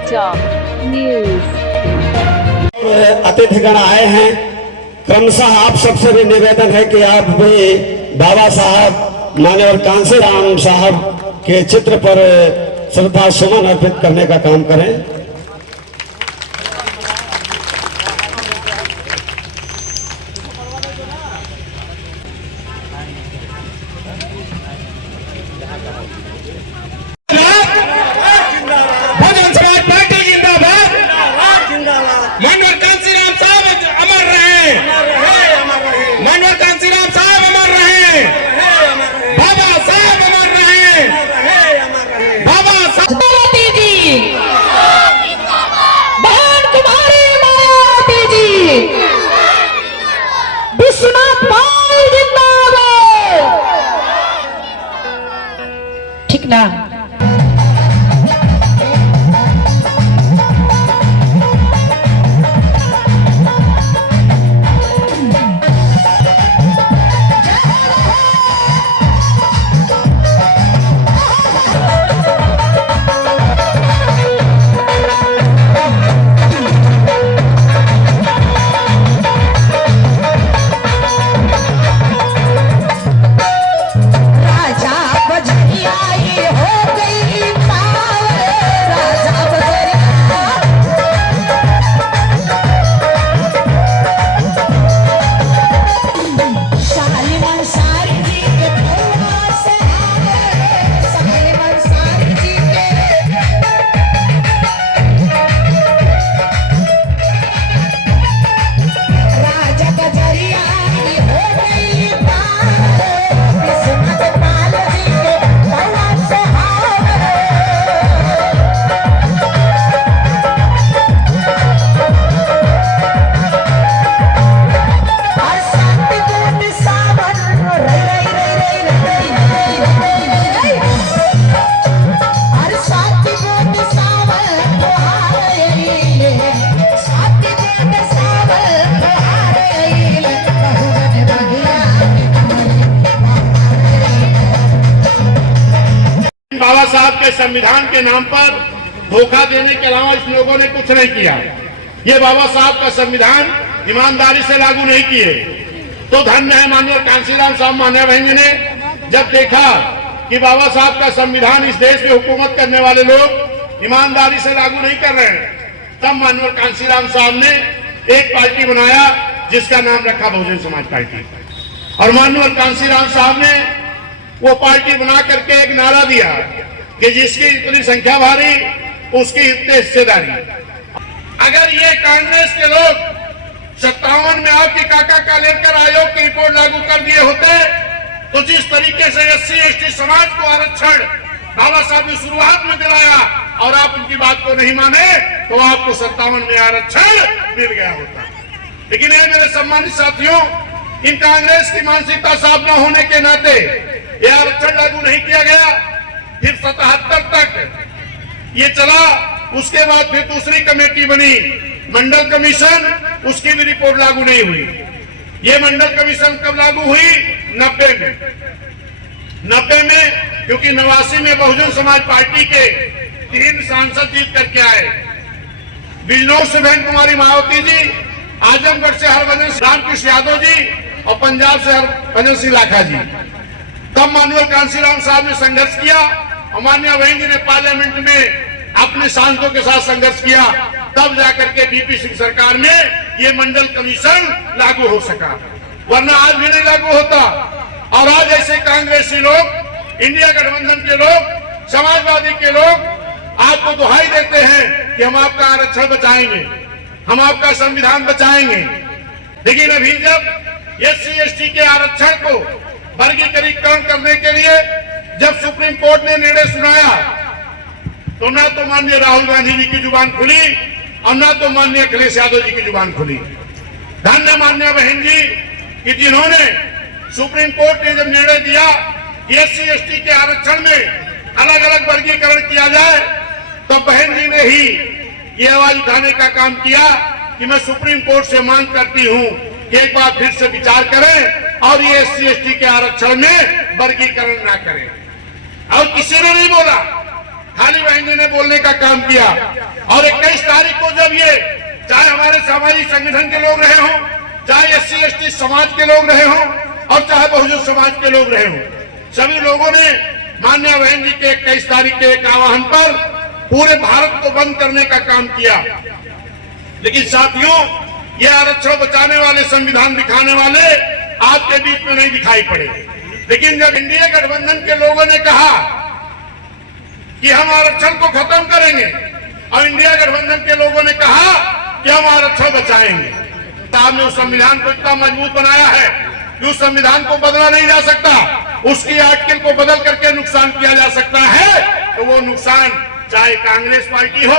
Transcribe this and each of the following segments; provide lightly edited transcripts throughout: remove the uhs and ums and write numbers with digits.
समाचार न्यूज। अतिथिगण आए हैं, क्रमशः आप सबसे भी निवेदन है कि आप भी बाबा साहब माननीय कांसीराम साहब के चित्र पर श्रद्धा सुमन अर्पित करने का काम करें। ठीक ना? बाबा साहब के संविधान के नाम पर धोखा देने के अलावा इस लोगों ने कुछ नहीं किया। ये बाबा साहब का संविधान ईमानदारी से लागू नहीं किए तो धन्य है माननीय कांसीराम साहब मान्य बहन ने जब देखा कि बाबा साहब का संविधान इस देश में हुकूमत करने वाले लोग ईमानदारी से लागू नहीं कर रहे हैं, तब माननीय कांसीराम साहब ने एक पार्टी बनाया जिसका नाम रखा बहुजन समाज पार्टी। और माननीय कांसीराम साहब ने वो पार्टी बना करके एक नारा दिया कि जिसकी इतनी संख्या भारी उसकी इतनी हिस्सेदारी। अगर ये कांग्रेस के लोग 57 में आपकी काका कालेकर आयोग की रिपोर्ट लागू कर दिए होते तो जिस तरीके से SC/ST समाज को आरक्षण बाबा साहब ने शुरुआत में दिलाया और आप उनकी बात को नहीं माने तो आपको 57 में आरक्षण मिल गया होता। लेकिन ये मेरे सम्मानित साथियों, इन कांग्रेस की मानसिकता साफ न होने के नाते यह आरक्षण लागू नहीं किया गया। फिर 77 तक ये चला, उसके बाद फिर दूसरी कमेटी बनी मंडल कमीशन, उसकी भी रिपोर्ट लागू नहीं हुई। ये मंडल कमीशन कब लागू हुई? 90 में, क्योंकि 89 में बहुजन समाज पार्टी के 3 सांसद जीत करके आए। बिजनौर से बहन कुमारी मायावती जी, आजमगढ़ से हरभजन रामकृष्ण यादव जी और पंजाब से हरभजन सिंह लाखा जी। तब माननीय कांसीराम साहब ने संघर्ष किया और माननीय बहन जी ने पार्लियामेंट में अपने सांसदों के साथ संघर्ष किया, तब जाकर के VP सिंह सरकार में ये मंडल कमीशन लागू हो सका, वरना आज भी नहीं लागू होता। और आज ऐसे कांग्रेसी लोग, इंडिया गठबंधन के लोग, समाजवादी के लोग आपको दुहाई देते हैं कि हम आपका आरक्षण बचाएंगे, हम आपका संविधान बचाएंगे। लेकिन अभी जब SC/ST के आरक्षण को वर्गीकरण करने के लिए जब सुप्रीम कोर्ट ने निर्णय सुनाया तो ना तो माननीय राहुल गांधी जी की जुबान खुली और ना तो माननीय अखिलेश यादव जी की जुबान खुली। धन्य माननीय बहन जी कि जिन्होंने सुप्रीम कोर्ट ने जब निर्णय दिया कि SC/ST के आरक्षण में अलग अलग वर्गीकरण किया जाए, तो बहन जी ने ही ये आवाज उठाने का काम किया कि मैं सुप्रीम कोर्ट से मांग करती हूं कि एक बार फिर से विचार करें और ये SC/ST के आरक्षण में वर्गीकरण ना करें। और किसी ने नहीं बोला, खाली बहन जी ने बोलने का काम किया। और 21 तारीख को जब ये चाहे हमारे सामाजिक संगठन के लोग रहे हों, चाहे SC/ST समाज के लोग रहे हों और चाहे बहुजन समाज के लोग रहे हों, सभी लोगों ने माननीय बहन जी के 21 तारीख के एक आह्वान पर पूरे भारत को बंद करने का काम किया। लेकिन साथियों, ये आरक्षण बचाने वाले, संविधान दिखाने वाले आपके बीच में नहीं दिखाई पड़े। लेकिन जब इंडिया गठबंधन के लोगों ने कहा कि हम आरक्षण को खत्म करेंगे और इंडिया गठबंधन के लोगों ने कहा कि हम आरक्षण बचाएंगे, साहब ने उस संविधान को इतना मजबूत बनाया है कि उस संविधान को बदला नहीं जा सकता। उसकी आर्टिकल को बदल करके नुकसान किया जा सकता है, तो वो नुकसान चाहे कांग्रेस पार्टी हो,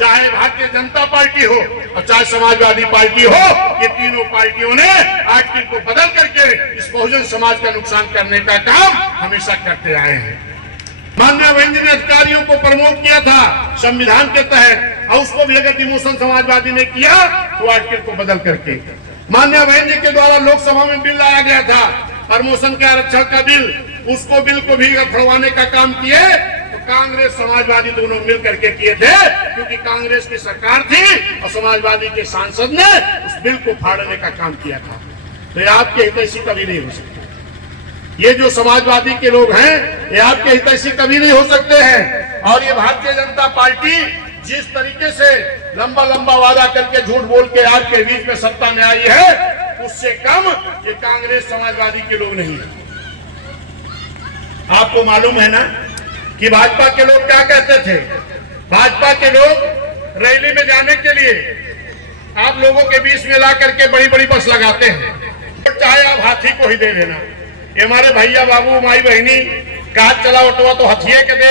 चाहे भारतीय जनता पार्टी हो और चाहे समाजवादी पार्टी हो, ये तीनों पार्टियों ने आर्टिकल को बदल करके इस बहुजन समाज का नुकसान करने का काम हमेशा करते आए हैं। माननीय बहन जी ने अधिकारियों को प्रमोट किया था संविधान के तहत, और उसको भी अगर डिमोशन समाजवादी ने किया तो आर्टिकल को बदल करके। माननीय बहन जी के द्वारा लोकसभा में बिल लाया गया था प्रमोशन के आरक्षण का बिल, उसको बिल को भी फड़वाने का काम किए तो कांग्रेस समाजवादी दोनों मिल करके किए थे, क्योंकि कांग्रेस की सरकार थी और समाजवादी के सांसद ने उस बिल को फाड़ने का काम किया था। तो ये आपके हितैषी कभी नहीं हो सकते। ये जो समाजवादी के लोग हैं, ये आपके हितैषी कभी नहीं हो सकते हैं। और ये भारतीय जनता पार्टी जिस तरीके से लंबा लंबा वादा करके झूठ बोल के आपके बीच में सत्ता में आई है, उससे कम ये कांग्रेस समाजवादी के लोग नहीं है। आपको मालूम है ना कि भाजपा के लोग क्या कहते थे? भाजपा के लोग रैली में जाने के लिए आप लोगों के बीच में ला करके बड़ी बड़ी बस लगाते हैं, तो चाहे आप हाथी को ही दे देना। ये हमारे भैया बाबू माई बहनी कहा चला उठवा तो हथिये के दे,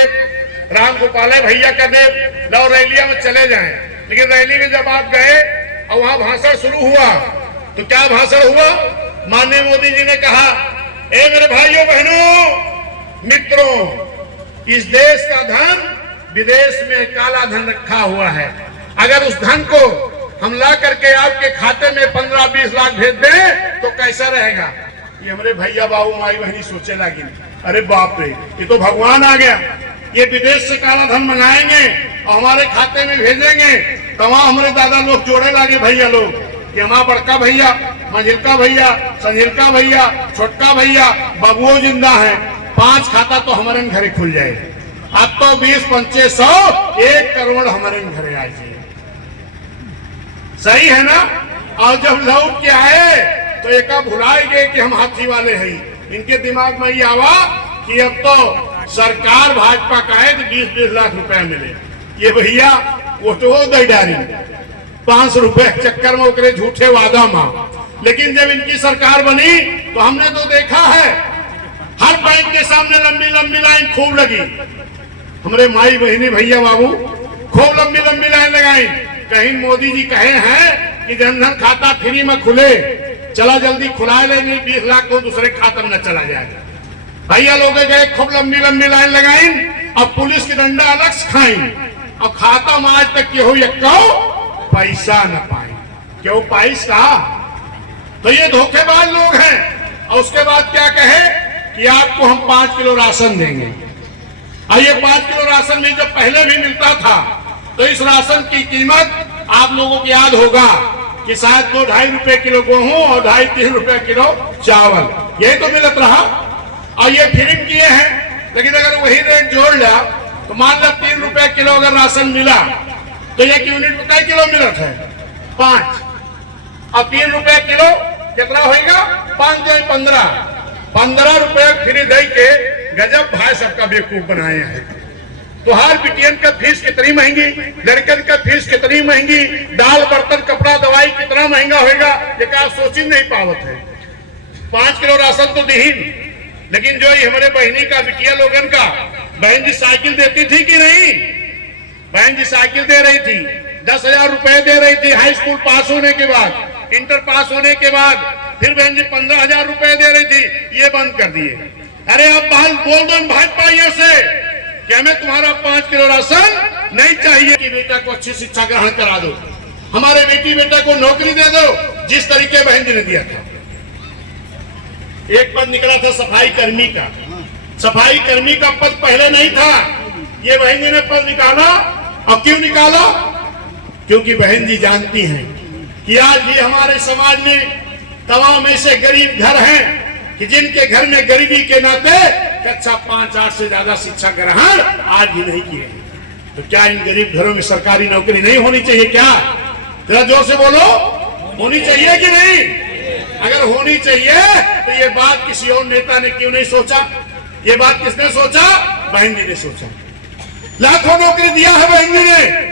राम गोपाल भैया का दे, लो रैलिया में चले जाएं। लेकिन रैली में जब आप गए और वहां भाषण शुरू हुआ तो क्या भाषण हुआ? माननीय मोदी जी ने कहा, ए मेरे भाइयों बहनों मित्रों, इस देश का धन विदेश में काला धन रखा हुआ है, अगर उस धन को हम ला करके आपके खाते में 15-20 लाख भेज दें तो कैसा रहेगा? ये हमारे भैया बाबू माई बहनी सोचे लगी, अरे बाप रे, ये तो भगवान आ गया, ये विदेश से काला धन मंगाएंगे और हमारे खाते में भेजेंगे। तो वहां हमारे दादा लोग जोड़े लागे, भैया लोग, कि हमारा बड़का भैया, मंझिलका भैया, संझिलका भैया, छोटका भैया, बबुओ जिंदा है, 5 खाता तो हमारे घरे खुल जाए। अब तो 20-2500 1 करोड़ हमारे घरे आ जाए। सही है ना? और जब लौट के आए तो एक भुलाए गए कि हम हाथी वाले हैं। इनके दिमाग में ये आवा कि अब तो सरकार भाजपा का है तो 20-20 लाख रुपया मिले। ये भैया वो तो दे डारी 5 रुपए चक्कर में उतरे झूठे वादा मां। लेकिन जब इनकी सरकार बनी तो हमने तो देखा है हर बैंक के सामने लंबी लंबी लाइन खूब लगी। हमारे माई बहनी भैया बाबू खूब लंबी लंबी लाइन लगाई। कहीं मोदी जी कहे हैं कि जनधन खाता फ्री में खुले, चला जल्दी खुला लेंगे, 20 लाख को दूसरे खाते में न चला जाए। भैया लोग गए, खूब लंबी लंबी लाइन लगाई और पुलिस की डंडा अलग से खाई और खाता में आज तक ये हो पैसा न पाए। क्यों पाइस का? तो ये धोखेबाज लोग हैं। और उसके बाद क्या कहे कि आपको हम 5 किलो राशन देंगे। और ये 5 किलो राशन में जब पहले भी मिलता था तो इस राशन की कीमत आप लोगों को याद होगा कि शायद 2-2.5 रुपए किलो गेहूं और 2.5-3 रुपए किलो चावल, यही तो मिलत रहा। और ये फिल्म किए हैं। लेकिन अगर वही रेट जोड़ लिया तो मान लो 3 रुपए किलो अगर राशन मिला तो 1 यूनिट में कई किलो मिलत है? 5। और 3 रुपए किलो कितना होगा? 15 रुपए फ्री दे के गजब भाई सबका बेवकूफ बनाए हैं। तो हर बिटियन का फीस कितनी महंगी, लड़कन का फीस कितनी महंगी, दाल बर्तन कपड़ा दवाई कितना महंगा होगा, ये क्या सोच ही नहीं पावत है। 5 किलो राशन तो दी, लेकिन जो ये हमारे बहनी का बिटिया लोगन का, बहन जी साइकिल देती थी कि नहीं? बहन जी साइकिल दे रही थी, 10,000 रुपए दे रही थी हाई स्कूल पास होने के बाद, इंटर पास होने के बाद। फिर बहन जी 15,000 रुपए दे रही थी, ये बंद कर दिए। अरे अब बाल बोल दो भाजपा से कि हमें तुम्हारा 5 किलो राशन नहीं चाहिए, कि बेटा को अच्छी शिक्षा ग्रहण करा दो, हमारे बेटी बेटा को नौकरी दे दो, जिस तरीके बहन जी ने दिया था। एक पद निकला था सफाई कर्मी का। सफाई कर्मी का पद पहले नहीं था, ये बहन जी ने पद निकाला। और क्यों निकाला? क्योंकि बहन जी जानती हैं कि आज भी हमारे समाज में तमाम ऐसे गरीब घर हैं कि जिनके घर में गरीबी के नाते कक्षा 5-8 से ज्यादा शिक्षा ग्रहण आज भी नहीं किए। तो क्या इन गरीब घरों में सरकारी नौकरी नहीं होनी चाहिए? क्या जरा जोर से बोलो, होनी चाहिए कि नहीं? अगर होनी चाहिए तो ये बात किसी और नेता ने क्यों नहीं सोचा? ये बात किसने सोचा? बहन जी ने सोचा। लाखों नौकरी दिया है बहन जी ने।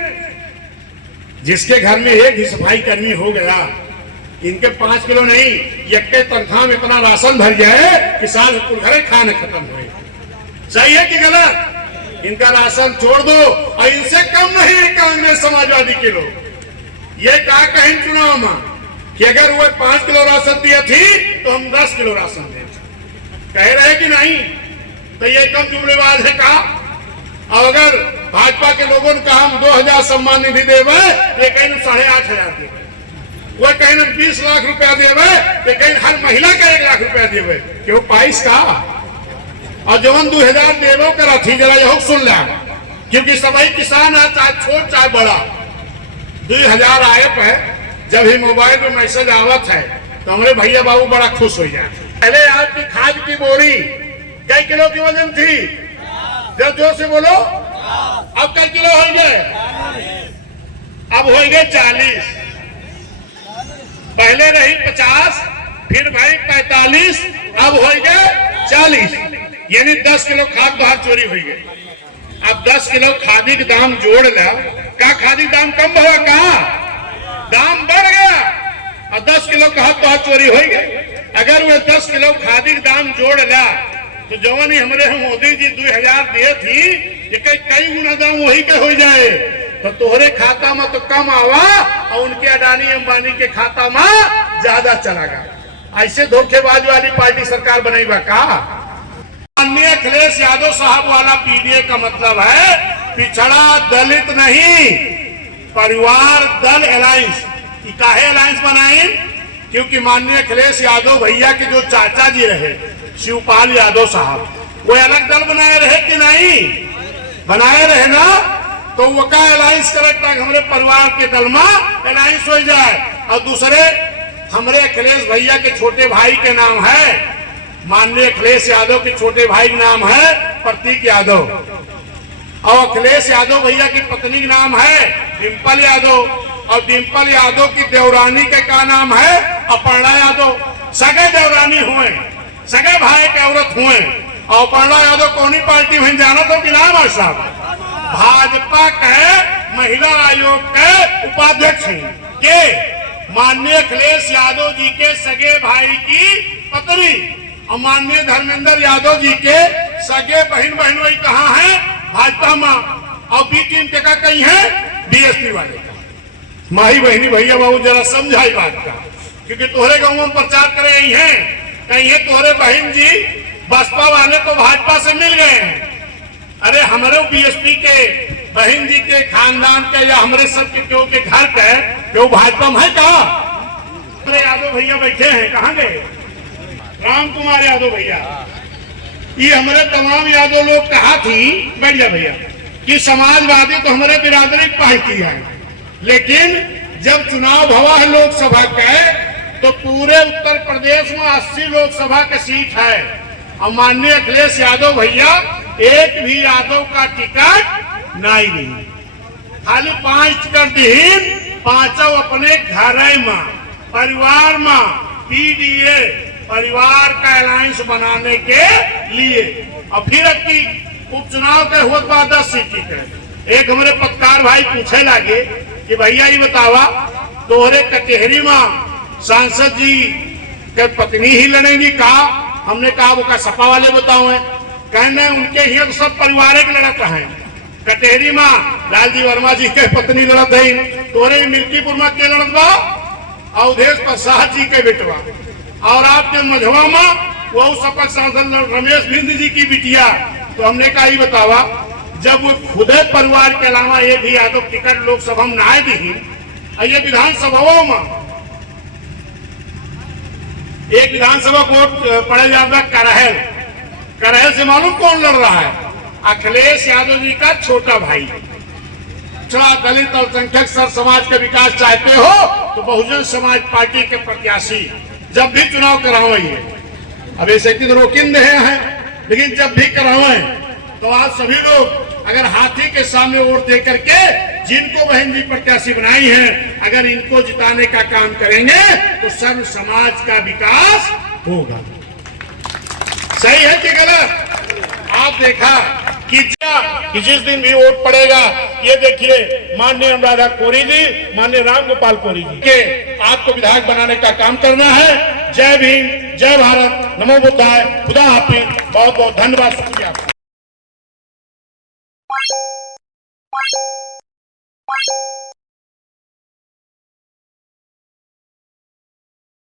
जिसके घर में एक ही सफाई कर्मी हो गया, इनके 5 किलो नहीं, यक्के तनख्वाह में इतना राशन भर जाए कि साल घरे खाने खत्म हुए। सही है कि गलत? इनका राशन छोड़ दो। और इनसे कम नहीं कांग्रेस समाजवादी के लोग ये कहा कहीं चुनाव में कि अगर वो 5 किलो राशन दिया थी तो हम 10 किलो राशन दें। कह रहे कि नहीं? तो ये कम जुमलेबाज है कहा। और अगर भाजपा के लोगों ने कहा हम 2000 सम्मान निधि देवे, ये कहीं 8,500 देवे, वो कहीं 20 लाख रुपया देवे, तो कहीं हर महिला का 1 लाख रुपया देवे। क्यों पाइस का? और जवन 2000 देवो कर थी, जरा यह सुन लिया, क्योंकि सभी किसान है, चाहे छोट चाहे बड़ा। 2000 आए पे जब ही मोबाइल में मैसेज आवत है तो हमारे भैया बाबू बड़ा खुश हो जाए। पहले आपकी खाद की बोरी कई किलो की वजन थी? जब जोर से बोलो। अब कई किलो हो गए? अब हो गए 40। पहले रही 50, फिर भाई 45, अब हो गए 40। यानी 10 किलो खाद बाहर चोरी हुई है। अब 10 किलो खादी के दाम जोड़ ला, क्या खादी दाम कम हुआ? कहा दाम बढ़ गया। और 10 किलो खाद बाहर चोरी हो गई। अगर वो 10 किलो खादी के दाम जोड़ ला तो जवानी हमारे मोदी जी 2000 दिए थी, ये कई गुना दाम वही के हो जाए। तो तोहरे खाता में तो कम आवा और उनके अडानी अंबानी के खाता में ज्यादा चला गया। ऐसे धोखेबाज वाली पार्टी सरकार बनेगा का? माननीय अखिलेश यादव साहब वाला पीडीए का मतलब है पिछड़ा दलित नहीं, परिवार दल अलायंस। काहे अलायंस बनाई? क्योंकि माननीय अखिलेश यादव भैया के जो चाचा जी रहे शिवपाल यादव साहब, वो अलग दल बनाए रहे कि नहीं? बनाए रहे ना। तो वो का अलायंस करेक्ट हमारे परिवार के दल में अलायंस हो जाए। और दूसरे हमारे अखिलेश भैया के छोटे भाई के नाम है, माननीय अखिलेश यादव के छोटे भाई का नाम है प्रतीक यादव। और अखिलेश यादव भैया की पत्नी का नाम है डिम्पल यादव। और डिम्पल यादव की देवरानी का क्या नाम है? अपर्णा यादव। सगे देवरानी हुए, सगे भाई के औरत हुए। और अपर्णा यादव कौन पार्टी में जाना तो कि नाम है साहब? भाजपा के महिला आयोग के उपाध्यक्ष हैं के माननीय अखिलेश यादव जी के सगे भाई की पत्नी और माननीय धर्मेंद्र यादव जी के सगे बहन वही कहाँ है? भाजपा में। और बी टीम के का कहीं है? बीएसपी वाले। माही बहनी भैया बाबू जरा समझाई बात का, क्योंकि तोहरे गांव में प्रचार करे यही है, कहीं है तोहरे बहन जी बसपा वाले तो भाजपा से मिल गए हैं। अरे हमारे बीएसपी के बहन जी के खानदान के या हमारे सब के घर के जो भाजपा में है कहा? यादव भैया बैठे हैं, कहाँ गए? राम कुमार यादव भैया। ये हमारे तमाम यादव लोग कहा थी, बैठ जा भैया, कि समाजवादी तो हमारे बिरादरी की पार्टी है, लेकिन जब चुनाव हुआ है लोकसभा के तो पूरे उत्तर प्रदेश में 80 लोकसभा की सीट है। और माननीय अखिलेश यादव भैया एक भी यादव का टिकट नहीं, खाली 5 टिकट दी, 5 अपने घर में परिवार में पीडीए परिवार का अलायंस बनाने के लिए। और फिर अपनी उपचुनाव के हुए बाद 10 सीट टिकट। एक हमारे पत्रकार भाई पूछे लगे कि भैया ये बतावा तोहरे कचहरी में सांसद जी के पत्नी ही लड़ेंगी? कहा हमने कहा वो का सपा वाले बताओ है, कहने उनके ही तो सब परिवार के लड़त है। कचहरी में लालजी वर्मा जी के पत्नी लड़त है, तोहरे मिल्कीपुर में के लड़त बा अवधेश प्रसाद जी के बेटवा। और आपके मझवा में वो सपा सांसद रमेश बिंद जी की बिटिया। तो हमने कहा ये बतावा जब वो खुद परिवार के अलावा ये भी यादव टिकट लोकसभा में ना दी, ये विधानसभाओं में एक विधानसभा वोट पड़े जाता करहल से मालूम कौन लड़ रहा है? अखिलेश यादव जी का छोटा भाई। पिछड़ा दलित अल्पसंख्यक सर समाज का विकास चाहते हो तो बहुजन समाज पार्टी के प्रत्याशी जब भी चुनाव करावेंगे, अब ऐसे कि रोकिन रहे हैं, लेकिन जब भी करावें तो आप सभी लोग अगर हाथी के सामने वोट दे करके जिनको बहन जी प्रत्याशी बनाई हैं, अगर इनको जिताने का काम करेंगे तो सर्व समाज का विकास होगा। सही है कि गलत? आप देखा कि जिस दिन भी वोट पड़ेगा, ये देखिए माननीय अनुराधा कोरी जी, माननीय राम गोपाल कोरी जी के आपको विधायक बनाने का काम करना है। जय भीम, जय भारत, नमो बुद्धाय, खुदा हाफिज, बहुत बहुत धन्यवाद, शुक्रिया।